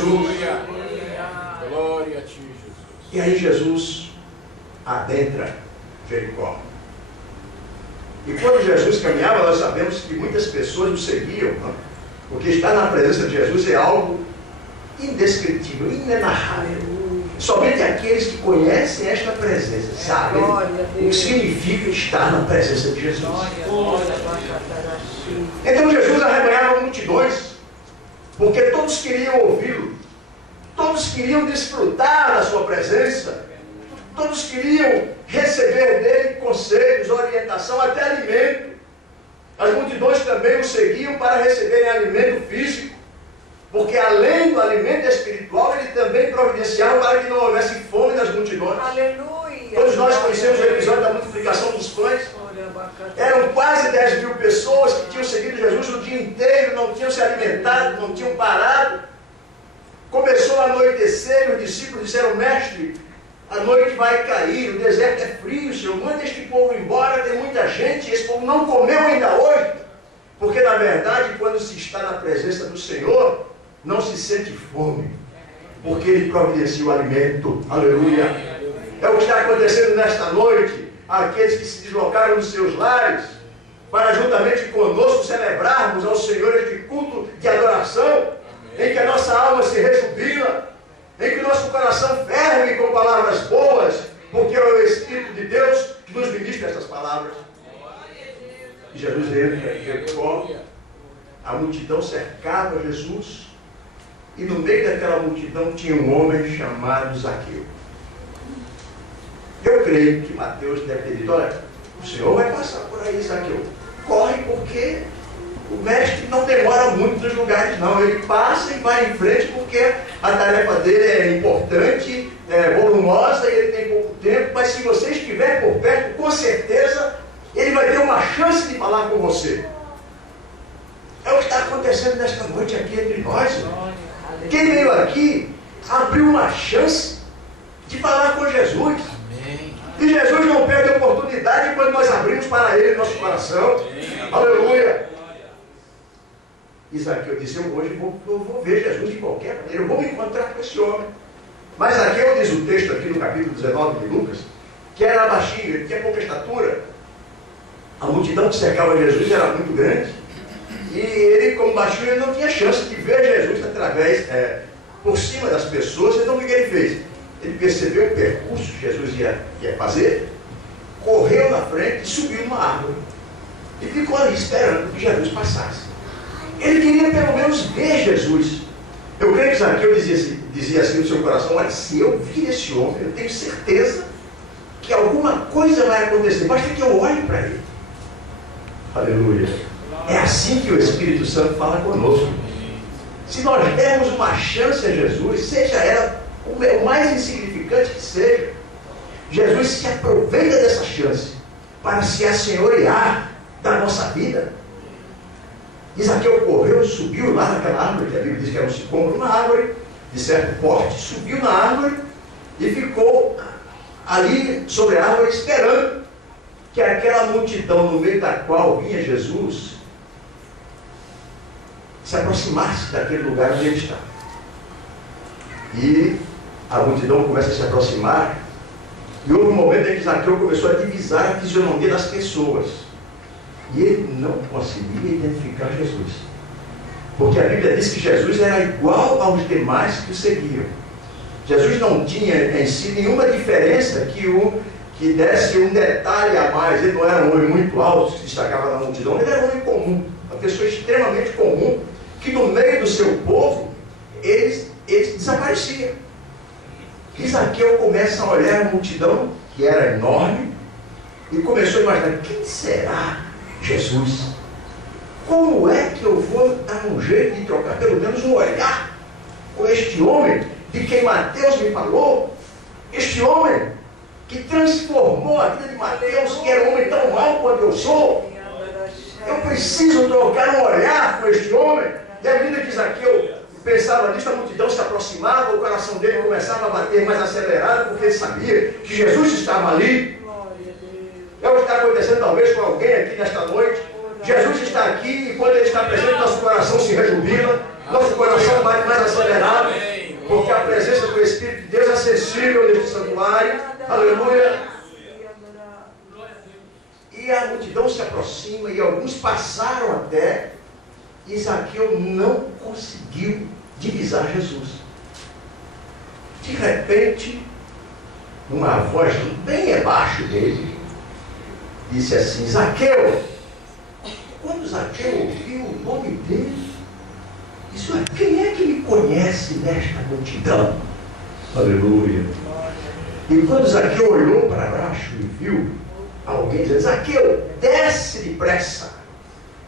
Jesus. Glória a ti, Jesus. E aí Jesus adentra Jericó. E quando Jesus caminhava, nós sabemos que muitas pessoas o seguiam, não? Porque estar na presença de Jesus é algo indescritível, inenarrável. Somente aqueles que conhecem esta presença sabem o que significa estar na presença de Jesus. Então Jesus arrebanhava multidões, porque todos queriam ouvi-lo, todos queriam desfrutar da sua presença, todos queriam receber dele conselhos, orientação, até alimento. As multidões também o seguiam para receberem alimento físico, porque além do alimento espiritual, ele também providenciava para que não houvesse fome nas multidões. Aleluia. Todos nós conhecemos o episódio da multiplicação dos pães. Eram quase 10 mil pessoas que tinham seguido Jesus o dia inteiro, não tinham se alimentado, não tinham parado. Começou a anoitecer e os discípulos disseram: mestre, a noite vai cair, o deserto é frio, Senhor, manda este povo embora, tem muita gente, esse povo não comeu ainda hoje. Porque na verdade, quando se está na presença do Senhor, não se sente fome, porque Ele providencia o alimento. Aleluia. É o que está acontecendo nesta noite. Aqueles que se deslocaram dos seus lares para juntamente conosco celebrarmos ao Senhor este culto de adoração, em que a nossa alma se rejubila, em que o nosso coração ferve com palavras boas, porque é o Espírito de Deus que nos ministra essas palavras. E Jesus entra em Jericó, a multidão cercava Jesus, e no meio daquela multidão tinha um homem chamado Zaqueu. Eu creio que Mateus deve ter dito: olha, o Senhor vai passar por aí, Zaqueu. Corre, porque o mestre não demora muito nos lugares, não. Ele passa e vai em frente, porque a tarefa dele é importante, é volumosa, e ele tem pouco tempo. Mas se você estiver por perto, com certeza ele vai ter uma chance de falar com você. É o que está acontecendo nesta noite aqui entre nós. Quem veio aqui abriu uma chance de falar com Jesus. E Jesus não perde a oportunidade quando nós abrimos para Ele nosso coração. Aleluia. Zaqueu disse: eu hoje vou ver Jesus de qualquer maneira, eu vou me encontrar com esse homem. Mas Zaqueu, diz o texto aqui no capítulo 19 de Lucas, que era baixinho, ele tinha pouca estatura. A multidão que cercava Jesus era muito grande, e ele, como baixinho, ele não tinha chance de ver Jesus através, por cima das pessoas. Então o que ele fez? Ele percebeu o percurso que Jesus ia fazer, correu na frente e subiu numa árvore, e ficou ali esperando que Jesus passasse. Ele queria pelo menos ver Jesus. Eu creio que Zaqueu dizia assim no seu coração: olha, se eu vir esse homem, eu tenho certeza que alguma coisa vai acontecer, basta que eu olhe para ele. Aleluia. É assim que o Espírito Santo fala conosco. Se nós dermos uma chance a Jesus, seja ela o mais insignificante que seja, Jesus se aproveita dessa chance para se assenhorear da nossa vida. Zaqueu correu, subiu lá naquela árvore, que a Bíblia diz que era um sicômoro, uma árvore de certo porte, subiu na árvore e ficou ali sobre a árvore esperando que aquela multidão no meio da qual vinha Jesus se aproximasse daquele lugar onde ele estava. E a multidão começa a se aproximar, e houve um momento em que Zaqueu começou a divisar a fisionomia das pessoas, e ele não conseguia identificar Jesus, porque a Bíblia diz que Jesus era igual aos demais que o seguiam. Jesus não tinha em si nenhuma diferença que desse um detalhe a mais. Ele não era um homem muito alto que se destacava na multidão, ele era um homem comum, uma pessoa extremamente comum, que no meio do seu povo ele desaparecia. E Zaqueu começa a olhar a multidão, que era enorme, e começou a imaginar: quem será Jesus? Como é que eu vou dar um jeito de trocar pelo menos um olhar com este homem de quem Mateus me falou? Este homem que transformou a vida de Mateus, que era um homem tão mau quanto eu sou. Eu preciso trocar um olhar com este homem. E à medida que Zaqueu pensava nisso, a multidão se aproximava, o coração dele começava a bater mais acelerado, porque ele sabia que Jesus estava ali. É o que está acontecendo talvez com alguém aqui nesta noite. Jesus está aqui, e quando ele está presente, nosso coração se rejubila, nosso coração bate mais acelerado. Mário. Aleluia. E a multidão se aproxima e alguns passaram até, e Zaqueu não conseguiu divisar Jesus. De repente, uma voz bem abaixo dele disse assim: Zaqueu. Quando Zaqueu ouviu o nome dele, disse: quem é que me conhece nesta multidão? Aleluia. E quando Zaqueu olhou para baixo e viu alguém dizendo: Zaqueu, desce depressa,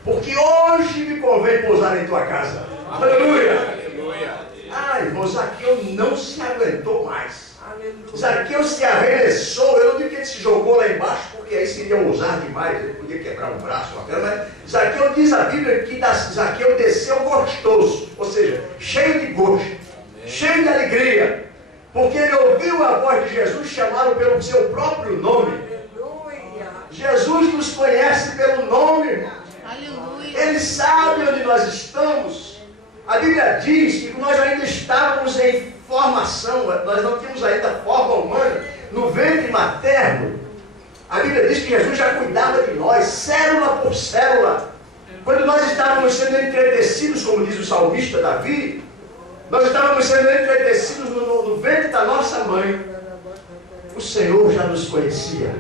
porque hoje me convém pousar em tua casa. Aleluia. Aleluia. Ai, irmão, Zaqueu não se aguentou mais. Aleluia. Zaqueu se arremessou. Eu não digo que ele se jogou lá embaixo, porque aí seria ousar demais, ele podia quebrar um braço, uma perna, mas Zaqueu diz a Bíblia que Zaqueu desceu gostoso, ou seja, cheio de gosto, cheio de alegria, porque ele ouviu a voz de Jesus chamá-lo pelo seu próprio nome. Jesus nos conhece pelo nome, irmão. Ele sabe onde nós estamos. A Bíblia diz que nós ainda estávamos em formação, nós não tínhamos ainda forma humana no ventre materno. A Bíblia diz que Jesus já cuidava de nós, célula por célula. Quando nós estávamos sendo entretecidos, como diz o salmista Davi, nós estávamos sendo entretecidos no ventre da nossa mãe. O Senhor já nos conhecia.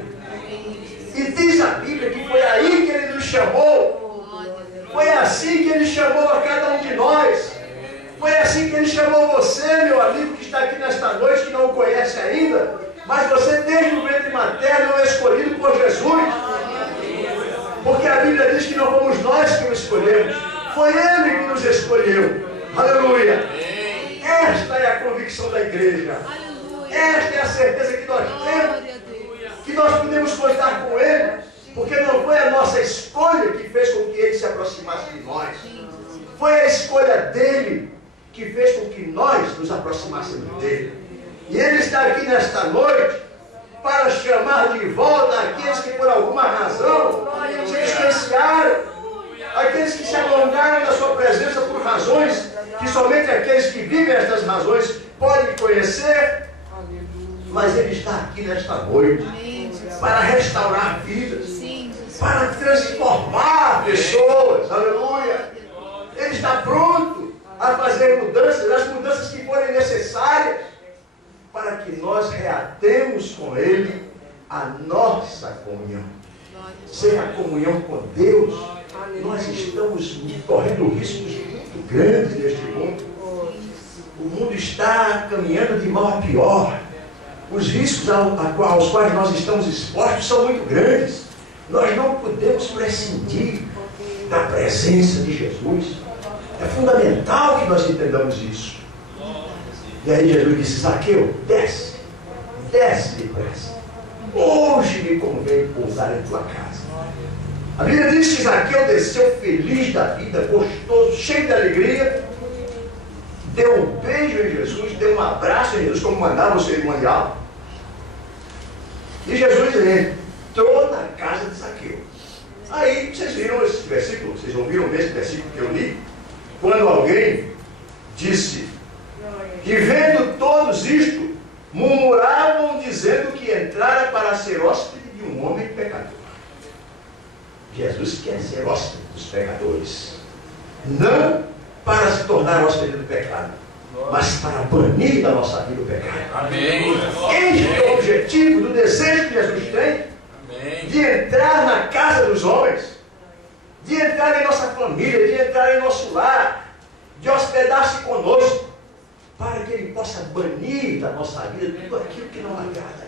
E diz a Bíblia que foi aí que Ele nos chamou. Foi assim que Ele chamou a cada um de nós. Foi assim que Ele chamou você, meu amigo, que está aqui nesta noite, que não o conhece ainda. Mas você, desde o ventre materno, é escolhido por Jesus. Porque a Bíblia diz que não fomos nós que o escolhemos. Foi Ele que nos escolheu. Aleluia. Esta é a convicção da igreja. Esta é a certeza que nós temos. Que nós podemos contar com Ele. Porque não foi a nossa escolha que fez com que Ele se aproximasse de nós. Foi a escolha dEle que fez com que nós nos aproximássemos dEle. E Ele está aqui nesta noite para chamar de volta aqueles que por alguma razão se distanciaram, aqueles que se alongaram da sua presença por razões que somente aqueles que vivem estas razões podem conhecer. Mas Ele está aqui nesta noite para restaurar vidas, para transformar pessoas. Aleluia. Ele está pronto a fazer mudanças, as mudanças que forem necessárias, para que nós reatemos com Ele a nossa comunhão. Sem a comunhão com Deus, nós estamos correndo riscos muito grandes neste mundo. O mundo está caminhando de mal a pior. Os riscos aos quais nós estamos expostos são muito grandes. Nós não podemos prescindir da presença de Jesus. É fundamental que nós entendamos isso. E aí Jesus disse: Zaqueu, desce, desce depressa. Hoje me convém pousar em tua casa. A Bíblia diz que Zaqueu desceu feliz da vida, gostoso, cheio de alegria. Deu um beijo em Jesus, deu um abraço em Jesus, como mandava o cerimonial. E Jesus entrou na casa de Zaqueu. Aí vocês viram esse versículo, vocês ouviram esse versículo que eu li? Quando alguém disse que, vendo todos isto, murmuravam dizendo que entrara para ser hóspede de um homem pecador. Jesus quer ser hóspede dos pecadores, não para se tornar hóspede do pecado, mas para banir da nossa vida o pecado. Amém. Este é o objetivo do desejo que Jesus tem. Amém. De entrar na casa dos homens, de entrar em nossa família, de entrar em nosso lar, de hospedar-se conosco, para que Ele possa banir da nossa vida tudo aquilo que não agrada